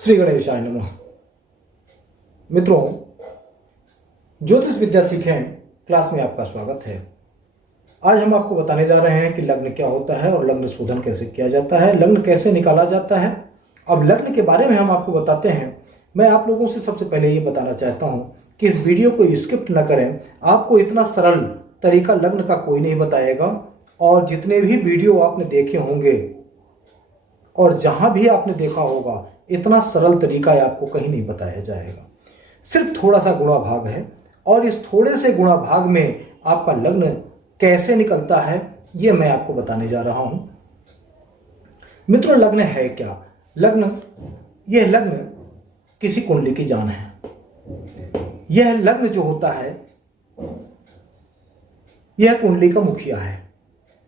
श्री गणेशाय नमः। मित्रों, ज्योतिष विद्या सीखें क्लास में आपका स्वागत है। आज हम आपको बताने जा रहे हैं कि लग्न क्या होता है और लग्न शोधन कैसे किया जाता है, लग्न कैसे निकाला जाता है। अब लग्न के बारे में हम आपको बताते हैं। मैं आप लोगों से सबसे पहले ये बताना चाहता हूं कि इस वीडियो को स्किप न करें। आपको इतना सरल तरीका लग्न का कोई नहीं बताएगा, और जितने भी वीडियो आपने देखे होंगे और जहां भी आपने देखा होगा, इतना सरल तरीका आपको कहीं नहीं बताया जाएगा। सिर्फ थोड़ा सा गुणा भाग है, और इस थोड़े से गुणा भाग में आपका लग्न कैसे निकलता है यह मैं आपको बताने जा रहा हूं। मित्रों, लग्न है क्या? यह लग्न किसी कुंडली की जान है। यह लग्न जो होता है यह कुंडली का मुखिया है।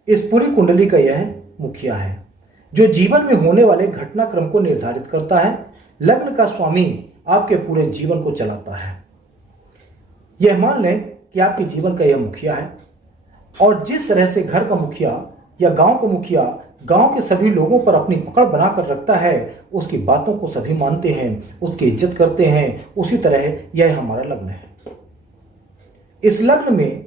इस पूरी कुंडली का यह मुखिया है जो जीवन में होने वाले घटनाक्रम को निर्धारित करता है। लग्न का स्वामी आपके पूरे जीवन को चलाता है। यह मान लें कि आपके जीवन का यह मुखिया है, और जिस तरह से घर का मुखिया या गांव का मुखिया गांव के सभी लोगों पर अपनी पकड़ बनाकर रखता है, उसकी बातों को सभी मानते हैं, उसकी इज्जत करते हैं, उसी तरह यह हमारा लग्न है। इस लग्न में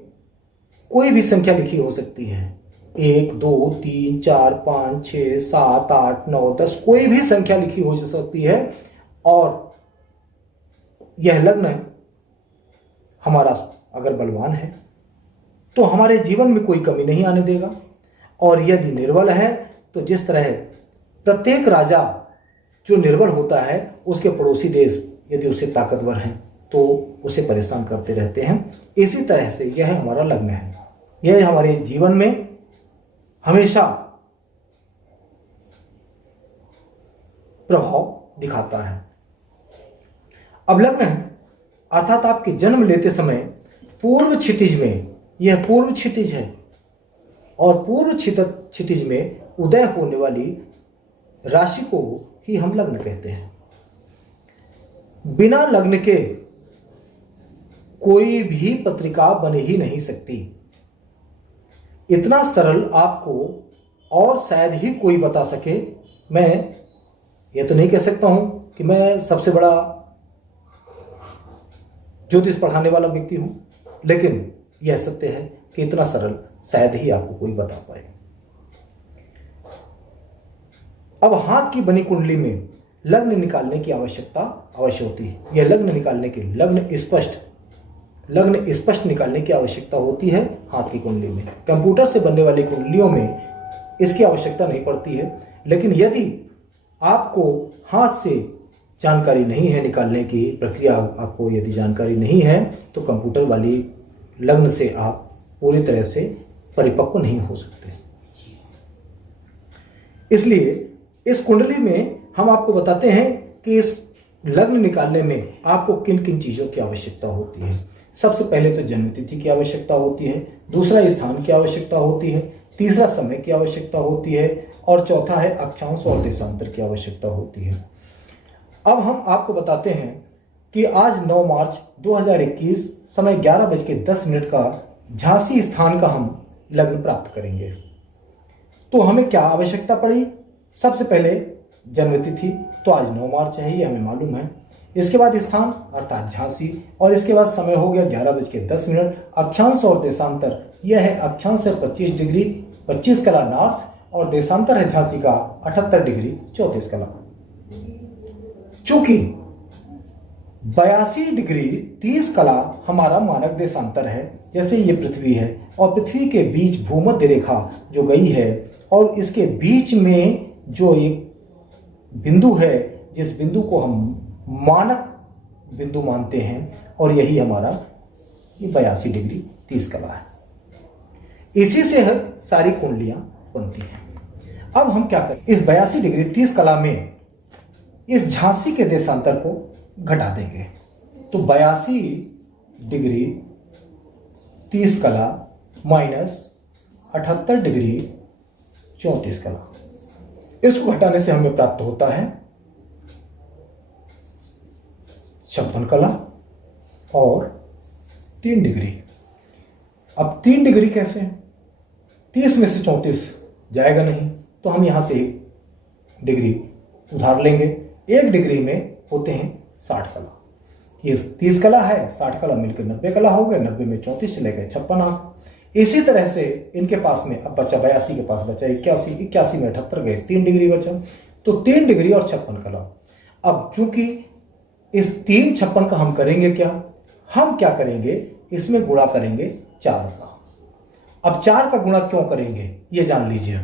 कोई भी संख्या लिखी हो सकती है, 1 2 3 4 5 6 7 8 9 10, कोई भी संख्या लिखी हो सकती है। और यह लग्न हमारा अगर बलवान है तो हमारे जीवन में कोई कमी नहीं आने देगा, और यदि निर्बल है तो जिस तरह प्रत्येक राजा जो निर्बल होता है उसके पड़ोसी देश यदि उससे ताकतवर हैं तो उसे परेशान करते रहते हैं, इसी तरह से यह हमारा लग्न है। यह हमारे जीवन में हमेशा प्रभाव दिखाता है। अब लग्न अर्थात आपके जन्म लेते समय पूर्व क्षितिज में, यह पूर्व क्षितिज है, और पूर्व क्षितिज में उदय होने वाली राशि को ही हम लग्न कहते हैं। बिना लग्न के कोई भी पत्रिका बन ही नहीं सकती। इतना सरल आपको और शायद ही कोई बता सके। मैं ये तो नहीं कह सकता हूं कि मैं सबसे बड़ा ज्योतिष पढ़ाने वाला व्यक्ति हूं, लेकिन यह सत्य है कि इतना सरल शायद ही आपको कोई बता पाए। अब हाथ की बनी कुंडली में लग्न निकालने की आवश्यकता अवश्य होती है। यह लग्न निकालने की लग्न स्पष्ट निकालने की आवश्यकता होती है हाथ की कुंडली में। कंप्यूटर से बनने वाली कुंडलियों में इसकी आवश्यकता नहीं पड़ती है, लेकिन यदि आपको हाथ से जानकारी नहीं है, निकालने की प्रक्रिया आपको यदि जानकारी नहीं है, तो कंप्यूटर वाली लग्न से आप पूरी तरह से परिपक्व नहीं हो सकते। इसलिए इस कुंडली में हम आपको बताते हैं कि इस लग्न निकालने में आपको किन किन चीजों की आवश्यकता होती है। सबसे पहले तो जन्म तिथि की आवश्यकता होती है, दूसरा स्थान की आवश्यकता होती है, तीसरा समय की आवश्यकता होती है, और चौथा है अक्षांश और देशांतर की आवश्यकता होती है। अब हम आपको बताते हैं कि आज 9 मार्च 2021 समय 11:10 का झांसी स्थान का हम लग्न प्राप्त करेंगे। तो हमें क्या आवश्यकता पड़ी? सबसे पहले जन्म तिथि, तो आज 9 मार्च है, ये हमें मालूम है। इसके बाद स्थान अर्थात झांसी, और इसके बाद समय हो गया 11:10। अक्षांश और देशांतर, यह है अक्षांश है 25 डिग्री 25 कला नॉर्थ, और देशांतर है झांसी का 78 डिग्री 34 कला। चूंकि 82 डिग्री 30 कला हमारा मानक देशांतर है, जैसे ये पृथ्वी है और पृथ्वी के बीच भूमध्य रेखा जो गई है, और इसके बीच में जो एक बिंदु है, जिस बिंदु को हम मानक बिंदु मानते हैं, और यही हमारा ये 82 डिग्री 30 कला है। इसी से सारी कुंडलियां बनती हैं। अब हम क्या करें? इस 82 डिग्री 30 कला में इस झांसी के देशांतर को घटा देंगे, तो 82 डिग्री 30 कला माइनस 78 डिग्री 34 कला, इसको घटाने से हमें प्राप्त होता है 56 कला और 3 डिग्री। अब 3 डिग्री कैसे? 30 में से 34 जाएगा नहीं, तो हम यहां से 1 डिग्री उधार लेंगे, 1 डिग्री में होते हैं 60 कला। ये 30 कला है, 60 कला मिलकर 90 कला हो गए, 90 में 34 चले गए 56 अंक। इसी तरह से इनके पास में अब बचा 82 के पास बचा 81, 81 में 78 गए, 3 डिग्री बचा, तो 3 डिग्री और 56 कला। अब चूंकि इस 3 56 का हम करेंगे क्या, हम क्या करेंगे, इसमें गुणा करेंगे 4 का। अब 4 का गुणा क्यों करेंगे ये जान लीजिए।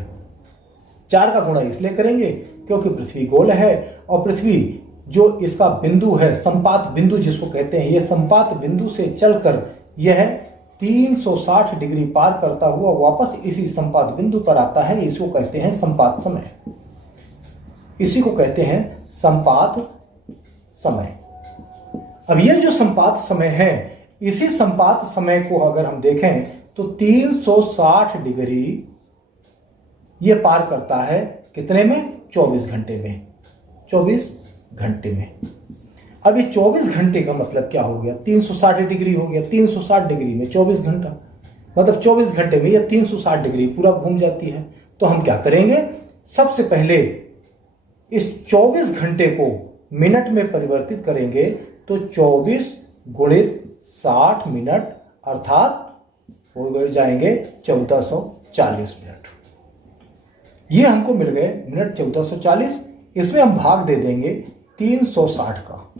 4 का गुणा इसलिए करेंगे क्योंकि पृथ्वी गोल है और पृथ्वी जो इसका बिंदु है, संपात बिंदु जिसको कहते हैं, यह संपात बिंदु से चलकर यह 360 डिग्री पार करता हुआ वापस इसी संपात बिंदु पर आता है। इसको कहते हैं संपात समय, इसी को कहते हैं संपात समय। अब यह जो संपात समय है, इसी संपात समय को अगर हम देखें तो 360 डिग्री यह पार करता है कितने में, 24 घंटे में, 24 घंटे में। अब ये 24 घंटे का मतलब क्या हो गया, 360 डिग्री हो गया, 360 डिग्री में 24 घंटा, मतलब 24 घंटे में ये 360 डिग्री पूरा घूम जाती है। तो हम क्या करेंगे, सबसे पहले इस 24 घंटे को मिनट में परिवर्तित करेंगे, तो 24 गुणित 60 मिनट अर्थात हो जाएंगे 1440 मिनट। ये हमको मिल गए मिनट 1440। इसमें हम भाग दे देंगे 360 का,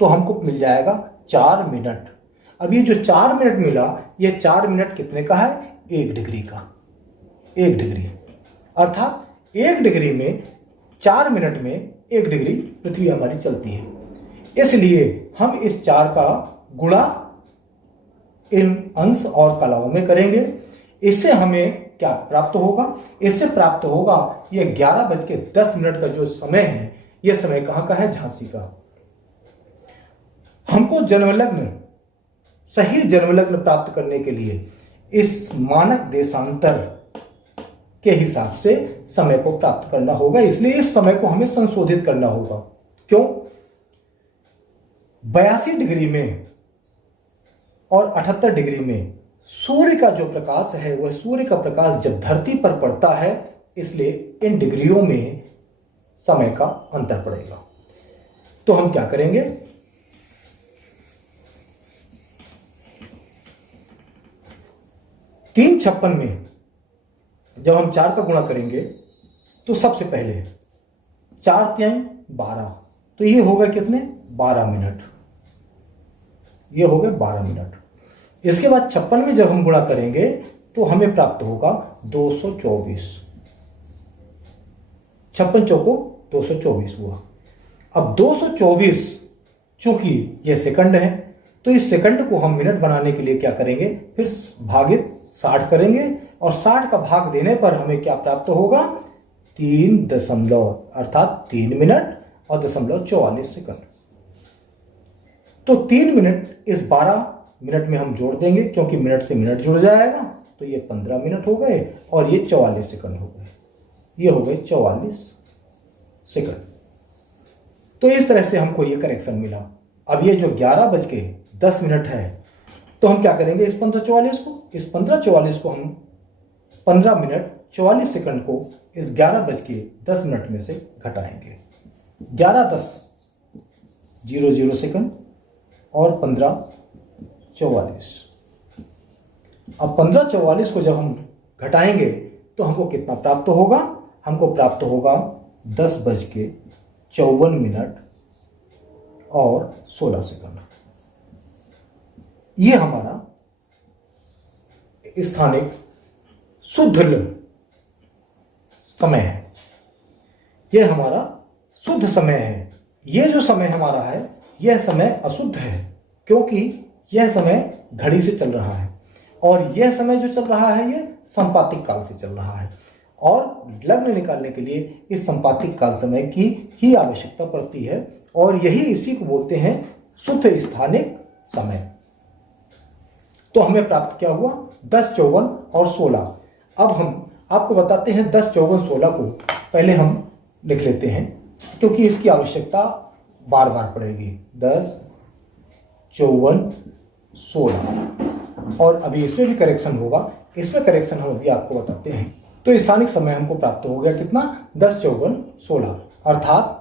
तो हमको मिल जाएगा 4 मिनट। अब ये जो 4 मिनट मिला, ये 4 मिनट कितने का है, 1 डिग्री का। 1 डिग्री अर्थात 1 डिग्री में 4 मिनट में 1 डिग्री पृथ्वी हमारी चलती है। इसलिए हम इस 4 का गुणा इन अंश और कलाओं में करेंगे। इससे हमें क्या प्राप्त होगा, इससे प्राप्त होगा ये 11:10 का जो समय है, यह समय कहां का है, झांसी का। हमको जन्मलग्न, सही जन्मलग्न प्राप्त करने के लिए इस मानक देशांतर के हिसाब से समय को प्राप्त करना होगा। इसलिए इस समय को हमें संशोधित करना होगा। क्यों, 82 डिग्री में और 78 डिग्री में सूर्य का जो प्रकाश है, वह सूर्य का प्रकाश जब धरती पर पड़ता है, इसलिए इन डिग्रियों में समय का अंतर पड़ेगा। तो हम क्या करेंगे, 356 में जब हम 4 का गुणा करेंगे तो सबसे पहले 4 तिहाई 12, तो ये होगा कितने, 12 मिनट। ये हो गए 12 मिनट। इसके बाद 56 में जब हम गुणा करेंगे तो हमें प्राप्त होगा 224। 56 चौको 224 हुआ। अब 224 चूंकि यह सेकंड है, तो इस सेकंड को हम मिनट बनाने के लिए क्या करेंगे, फिर भागित 60 करेंगे और 60 का भाग देने पर हमें क्या प्राप्त होगा, 3 दशमलव अर्थात 3 मिनट और 44 सेकंड। तो 3 मिनट इस 12 मिनट में हम जोड़ देंगे, क्योंकि मिनट से मिनट जुड़ जाएगा, तो ये 15 मिनट हो गए और ये 44 सेकंड हो गए। ये हो गए 44 सेकंड। तो इस तरह से हमको ये करेक्शन मिला। अब ये जो 11:10 है, तो हम क्या करेंगे, इस 15:44 को हम 15 मिनट 44 सेकंड को इस 11:10 में से घटाएंगे। 11:10 00 सेकंड और 15:44। अब 15:44 को जब हम घटाएंगे तो हमको कितना प्राप्त होगा, हमको प्राप्त होगा 10:54 मिनट और 16 सेकंड। ये हमारा स्थानिक शुद्ध समय है। यह हमारा शुद्ध समय है। यह जो समय हमारा है, यह समय अशुद्ध है, क्योंकि यह समय घड़ी से चल रहा है और यह समय जो चल रहा है, यह संपातिक काल से चल रहा है और लग्न निकालने के लिए इस संपातिक काल समय की ही आवश्यकता पड़ती है और यही इसी को बोलते हैं शुद्ध स्थानिक समय। तो हमें प्राप्त क्या हुआ, 10, 54 और 16। अब हम आपको बताते हैं 10, 54, 16 को पहले हम लिख लेते हैं, क्योंकि इसकी आवश्यकता बार बार पड़ेगी। 10, 54, 16 और अभी इसमें भी करेक्शन होगा। इसमें करेक्शन हम अभी आपको बताते हैं। तो स्थानिक समय हमको प्राप्त हो गया कितना, 10, 54, 16 अर्थात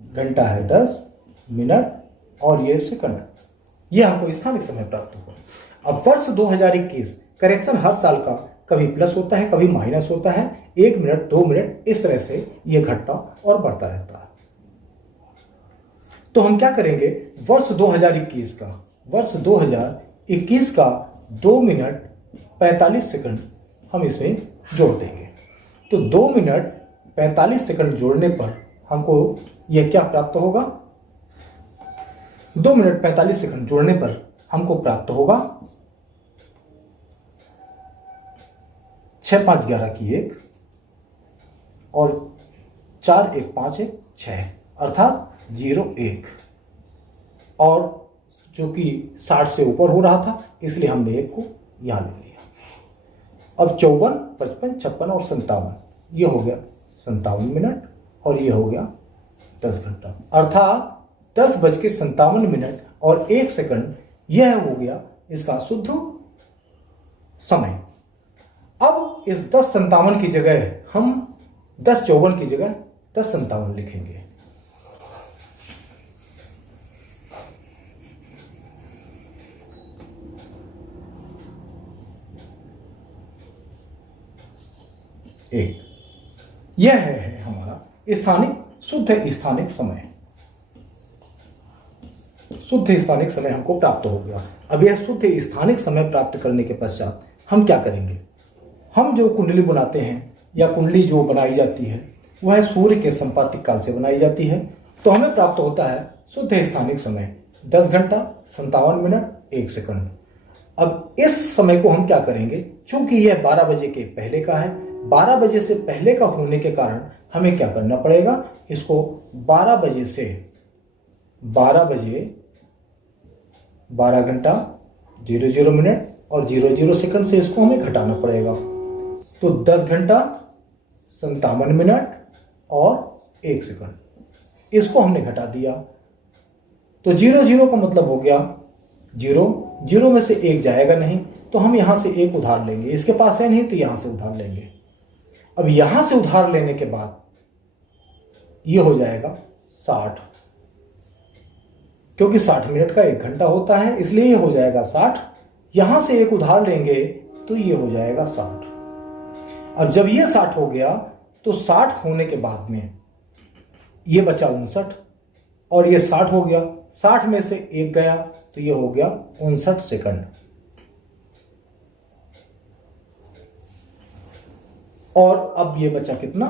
घंटा है 10 मिनट और ये सेकंड, ये हमको स्थानिक समय प्राप्त हुआ। अब वर्ष 2021 करेक्शन हर साल का कभी प्लस होता है कभी माइनस होता है, 1 मिनट 2 मिनट इस तरह से ये घटता और बढ़ता रहता है। तो हम क्या करेंगे, वर्ष 2021 का 2 मिनट 45 सेकंड हम इसमें जोड़ देंगे। तो 2 मिनट 45 सेकंड जोड़ने पर हमको यह क्या प्राप्त होगा, 2 मिनट 45 सेकंड जोड़ने पर हमको प्राप्त होगा 6 5 11 की 1 और 4 1 5 1 6 अर्थात 0 1, और जो कि 60 से ऊपर हो रहा था इसलिए हमने 1 को यहां ले लिया। अब 54 55 56 और 57, ये हो गया 57 मिनट और ये हो गया 10 घंटा, अर्थात 10:57 और 1 सेकंड, यह हो गया इसका शुद्ध समय। अब इस 10:57 की जगह हम 10:54 की जगह 10:57 लिखेंगे। एक यह है हमारा शुद्ध स्थानिक समय। शुद्ध स्थानिक समय हमको प्राप्त हो गया। अब यह शुद्ध स्थानिक समय प्राप्त करने के पश्चात हम क्या करेंगे, हम जो कुंडली बनाते हैं या कुंडली जो बनाई जाती है वह सूर्य के संपातिक काल से बनाई जाती है। तो हमें प्राप्त होता है शुद्ध स्थानिक समय 10 घंटा 57 मिनट 1 सेकंड। अब इस समय को हम क्या करेंगे, चूंकि यह 12 बजे के पहले का है, 12 बजे से पहले का होने के कारण हमें क्या करना पड़ेगा, इसको 12 बजे से 12 घंटा 00 मिनट और 00 सेकंड से इसको हमें घटाना पड़ेगा। तो 10 घंटा 57 मिनट और 1 सेकंड, इसको हमने घटा दिया। तो 00 का मतलब हो गया 0 में से 1 जाएगा नहीं, तो हम यहां से 1 उधार लेंगे, इसके पास है नहीं तो यहां से उधार लेंगे। अब यहां से उधार लेने के बाद ये हो जाएगा 60, क्योंकि 60 मिनट का 1 घंटा होता है इसलिए ये हो जाएगा 60। यहां से 1 उधार लेंगे तो ये हो जाएगा 60। अब जब ये 60 हो गया तो 60 होने के बाद में ये बचा 59 और ये 60 हो गया, 60 में से 1 गया तो ये हो गया 59 सेकंड। और अब ये बचा कितना,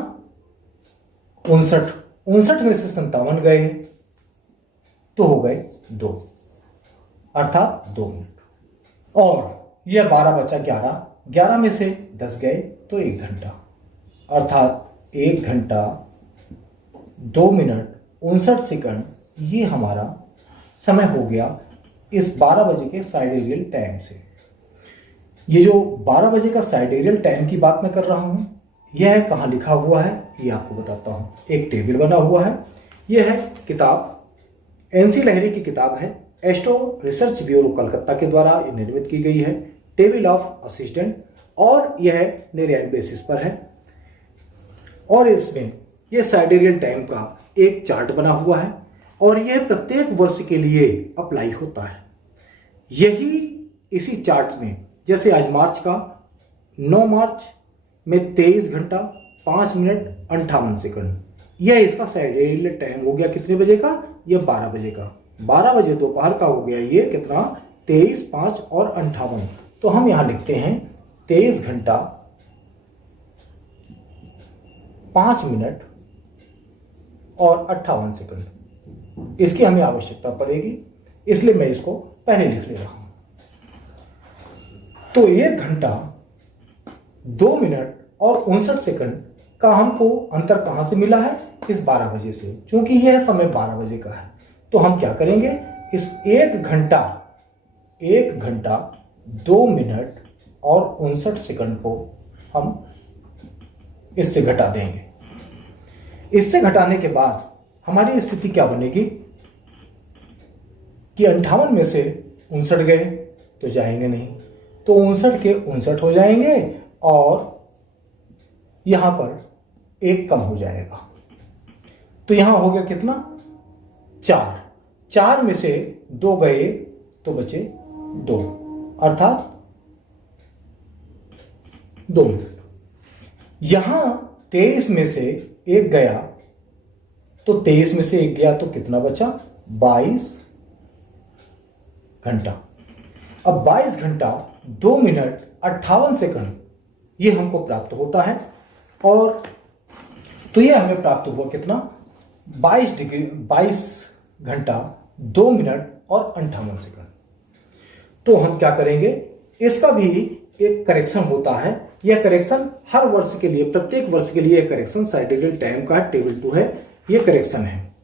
59 में से 57 गए तो हो गए 2, अर्थात 2 मिनट। और यह 12 बचा 11 में से 10 गए तो 1 घंटा, अर्थात 1 घंटा 2 मिनट 59 सेकंड, ये हमारा समय हो गया इस 12 बजे के साइडेरियल टाइम से। ये जो 12 बजे का साइडेरियल टाइम की बात मैं कर रहा हूं, यह कहां लिखा हुआ है ये आपको बताता हूं। एक टेबल बना हुआ है, यह है किताब, एनसी लहरी की किताब है, एस्ट्रो रिसर्च ब्यूरो कलकत्ता के द्वारा निर्मित की गई है, टेबल ऑफ असिस्टेंट, और यह नेरियन बेसिस पर है। और इसमें यह साइडेरियल टाइम का एक चार्ट बना हुआ है और यह प्रत्येक वर्ष के लिए अप्लाई होता है। यही इसी चार्ट में, जैसे आज मार्च का 9 मार्च में 23 घंटा 5 मिनट 58 सेकंड, यह इसका साइडेरियल टाइम हो गया कितने बजे का, यह 12 बजे का। 12 बजे दोपहर का हो गया ये कितना, 23 5 और 58। तो हम यहां लिखते हैं 23 घंटा 5 मिनट और 58 सेकंड। इसकी हमें आवश्यकता पड़ेगी इसलिए मैं इसको पहले लिख ले रहा हूं। तो 1 घंटा 2 मिनट और 59 सेकंड का हमको अंतर कहां से मिला है, इस 12 बजे से। चूंकि यह समय 12 बजे का है तो हम क्या करेंगे, इस 1 घंटा 2 मिनट और 59 सेकंड को हम इससे घटा देंगे। इससे घटाने के बाद हमारी स्थिति क्या बनेगी कि 58 में से 59 गए तो जाएंगे नहीं, तो 59 के 59 हो जाएंगे और यहां पर 1 कम हो जाएगा। तो यहां हो गया कितना, 4। 4 में से 2 गए तो बचे 2, अर्थात 2 मिनट। यहां 23 में से 1 गया तो 23 में से 1 गया तो कितना बचा, 22 घंटा। अब 22 घंटा 2 मिनट 58 सेकंड ये हमको प्राप्त होता है। और तो ये हमें प्राप्त हुआ कितना, 22 घंटा 2 मिनट और 58 सेकंड। तो हम क्या करेंगे, इसका भी एक करेक्शन होता है। यह करेक्शन हर वर्ष के लिए, प्रत्येक वर्ष के लिए करेक्शन साइडेरियल टाइम का टेबल 2 है। यह करेक्शन है,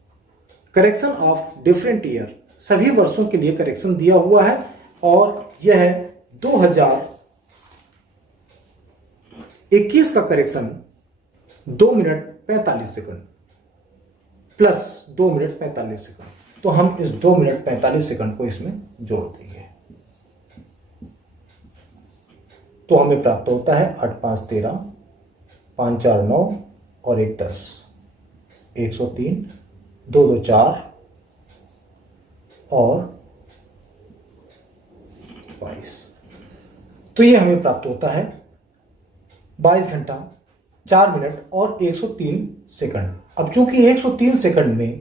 करेक्शन ऑफ डिफरेंट ईयर, सभी वर्षों के लिए करेक्शन दिया हुआ है। और यह 2021 का correction 2 minute 45 second plus 2 minute 45 second. तो हम इस 2 मिनट 45 सेकंड को इसमें जोड़ देंगे तो हमें प्राप्त होता है 8 5 13, 5 4 9 और 1 10, 103, 2 2 4 और 22। तो ये हमें प्राप्त होता है 22 घंटा 4 मिनट और 103 सेकंड। अब चूंकि 103 सेकंड में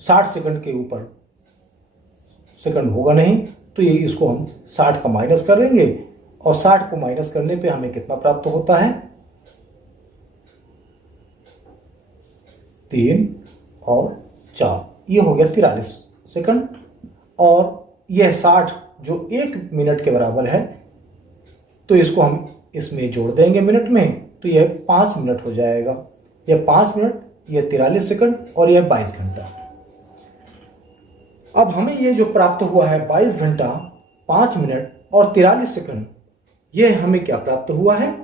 60 सेकंड के ऊपर सेकंड होगा नहीं, तो ये इसको हम 60 का माइनस करेंगे और 60 को माइनस करने पे हमें कितना प्राप्त होता है, 3 और 4, ये हो गया 43 सेकंड। और यह 60 जो 1 मिनट के बराबर है, तो इसको हम इसमें जोड़ देंगे मिनट में, तो यह 5 मिनट हो जाएगा। यह 5 मिनट, यह 43 सेकंड और यह 22 घंटा। अब हमें यह जो प्राप्त हुआ है 22 घंटा 5 मिनट और 43 सेकंड, यह हमें क्या प्राप्त हुआ है,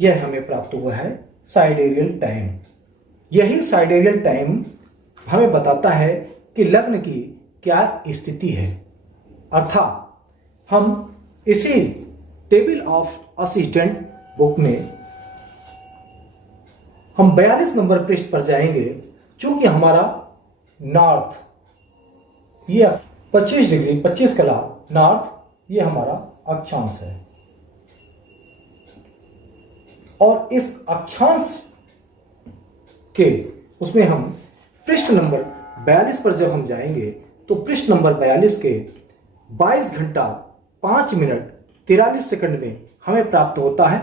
यह हमें प्राप्त हुआ है साइडेरियल टाइम। यही साइडेरियल टाइम हमें बताता है कि लग्न की क्या स्थिति है। अर्थात हम इसी टेबल ऑफ असिस्टेंट बुक में हम 42 नंबर पृष्ठ पर जाएंगे। चूंकि हमारा नॉर्थ ये 25 डिग्री 25 कला नॉर्थ ये हमारा अक्षांश है, और इस अक्षांश के उसमें हम पृष्ठ नंबर 42 पर जब हम जाएंगे तो पृष्ठ नंबर 42 के 22 घंटा 5 मिनट 43 सेकंड में हमें प्राप्त होता है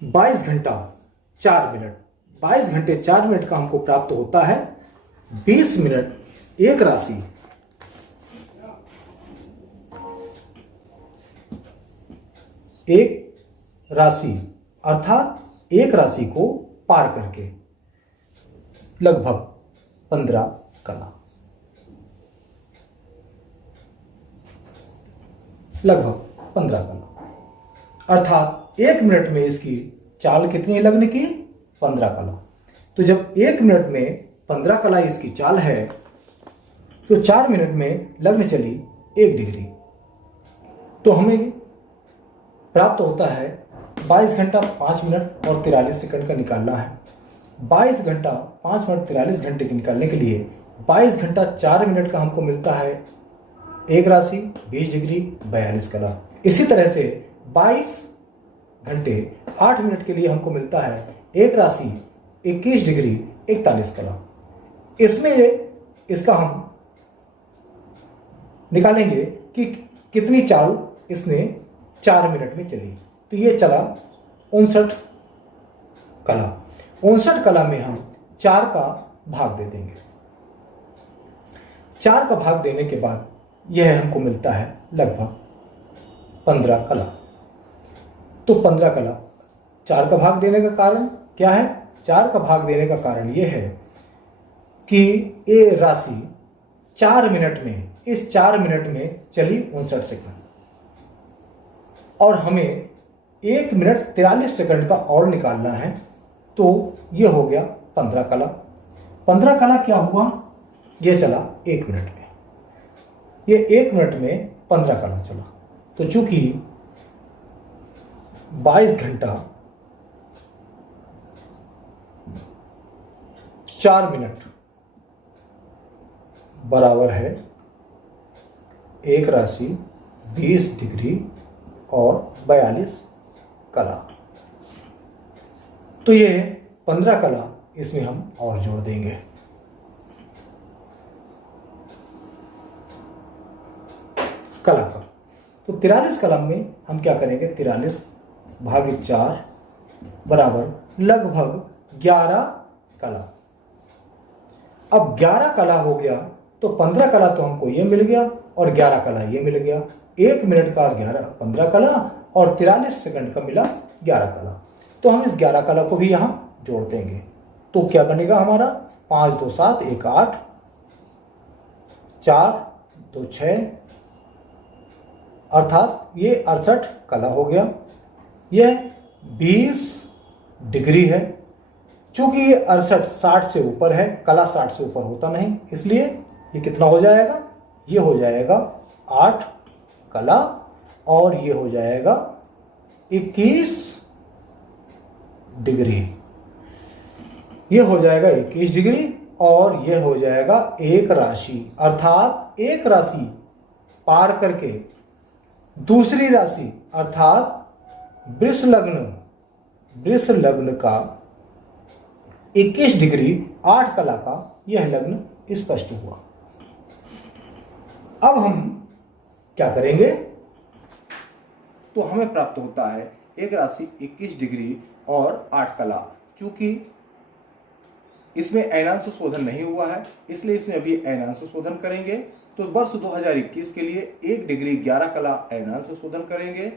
22 घंटा 4 मिनट। 22 घंटे 4 मिनट का हमको प्राप्त होता है 20 मिनट एक राशि, एक राशि अर्थात एक राशि को पार करके लगभग 15 कला, लगभग 15 कला, अर्थात 1 मिनट में इसकी चाल कितनी है लग्न की, 15 कला। तो जब 1 मिनट में 15 कला इसकी चाल है, तो 4 मिनट में लग्न चली 1 डिग्री। तो हमें प्राप्त होता है 22 घंटा 5 मिनट और 43 सेकंड का निकालना है। 22 घंटा 5 मिनट 43 घंटे के निकालने के लिए 22 घंटा 4 मिनट का हमको मिलता है एक राशि 20 डिग्री 42 कला। इसी तरह से 22 घंटे 8 मिनट के लिए हमको मिलता है एक राशि 21 डिग्री 41 कला। इसमें इसका हम निकालेंगे कि कितनी चाल इसने 4 मिनट में चली। तो ये चला 59 कला। 59 कला में हम 4 का भाग दे देंगे। 4 का भाग देने के बाद यह हमको मिलता है लगभग 15 कला। तो 15 कला 4 का भाग देने का कारण क्या है? 4 का भाग देने का कारण यह है कि ये राशि 4 मिनट में, इस 4 मिनट में चली 59 सेकंड, और हमें 1 मिनट 43 सेकंड का और निकालना है। तो यह हो गया 15 कला। 15 कला क्या हुआ? यह चला 1 मिनट में, यह 1 मिनट में 15 कला चला। तो चूंकि 22 घंटा 4 मिनट बराबर है एक राशि 20 डिग्री और 42 कला। तो ये 15 कला इसमें हम और जोड़ देंगे। कला पर तो 43 कलम में हम क्या करेंगे, 43 भागित 4 बराबर लगभग 11 कला। अब 11 कला हो गया तो 15 कला तो हमको ये मिल गया और 11 कला ये मिल गया। 1 मिनट का 15 कला और 43 सेकंड का मिला 11 कला। तो हम इस 11 कला को भी यहां जोड़ देंगे। तो क्या बनेगा हमारा, 5 2 7 1 8, 4 2 6, अर्थात ये 68 कला हो गया। यह 20 डिग्री है। चूंकि ये 68 60 से ऊपर है, कला 60 से ऊपर होता नहीं, इसलिए ये कितना हो जाएगा, ये हो जाएगा 8 कला और ये हो जाएगा 21 डिग्री। ये हो जाएगा 21 डिग्री और ये हो जाएगा एक राशि, अर्थात एक राशि पार करके दूसरी राशि अर्थात वृष लग्न का 21 डिग्री 8 कला का यह लग्न स्पष्ट हुआ। अब हम क्या करेंगे, तो हमें प्राप्त होता है एक राशि 21 डिग्री और 8 कला। चूंकि इसमें अयनांश शोधन नहीं हुआ है इसलिए इसमें अभी अयनांश शोधन करेंगे। तो वर्ष 2021 के लिए 1 डिग्री 11 कला अयनांश शोधन करेंगे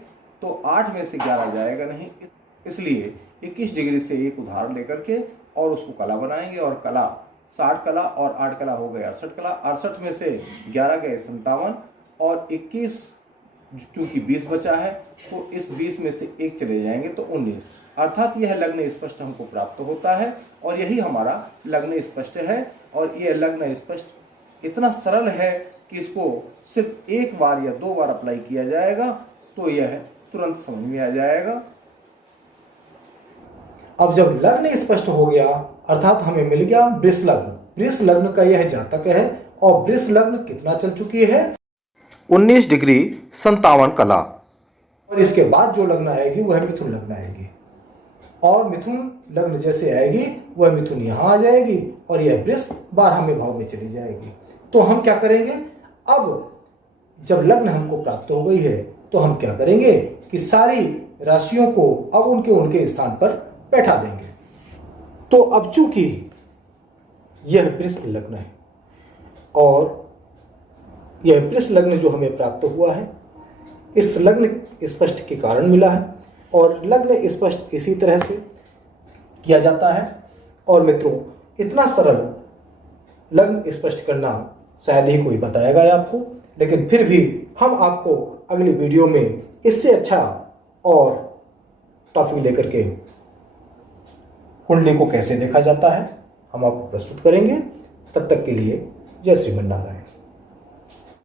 तो 8 में से 11 जाएगा नहीं, इसलिए 21 डिग्री से एक उधार लेकर के और उसको कला बनाएंगे और कला 60 कला और 8 कला हो गए 68 कला। 68 में से 11 गए 57 और 21 चूंकि 20 बचा है तो इस 20 में से एक चले जाएंगे तो 19, अर्थात यह लग्न स्पष्ट हमको प्राप्त होता है और यही हमारा लग्न स्पष्ट है। और यह लग्न स्पष्ट इतना सरल है कि इसको सिर्फ एक बार या 2 बार अप्लाई किया जाएगा तो यह तुरंत समझ में आ जाएगा। अब जब लग्न स्पष्ट हो गया अर्थात हमें मिल गया वृष लग्न। वृष लग्न का यह जातक है और वृष लग्न कितना चल चुकी है, 19 डिग्री 57 कला। और इसके बाद जो लग्न आएगी वह मिथुन लग्न आएगी और मिथुन लग्न जैसे आएगी वह मिथुन यहां आ जाएगी और यह वृष 12वें भाव में चली जाएगी। तो हम क्या करेंगे, अब जब लग्न हमको प्राप्त हो गई है तो हम क्या करेंगे कि सारी राशियों को अब उनके स्थान पर बैठा देंगे। तो अब चूंकि यह वृष लग्न है और यह वृष लग्न जो हमें प्राप्त हुआ है इस लग्न स्पष्ट के कारण मिला है और लग्न स्पष्ट इसी तरह से किया जाता है। और मित्रों, इतना सरल लग्न स्पष्ट करना शायद ही कोई बताएगा आपको, लेकिन फिर भी हम आपको अगली वीडियो में इससे अच्छा और टॉपिक लेकर के कुंडली को कैसे देखा जाता है हम आपको प्रस्तुत करेंगे। तब तक के लिए जय श्रीमन नारायण।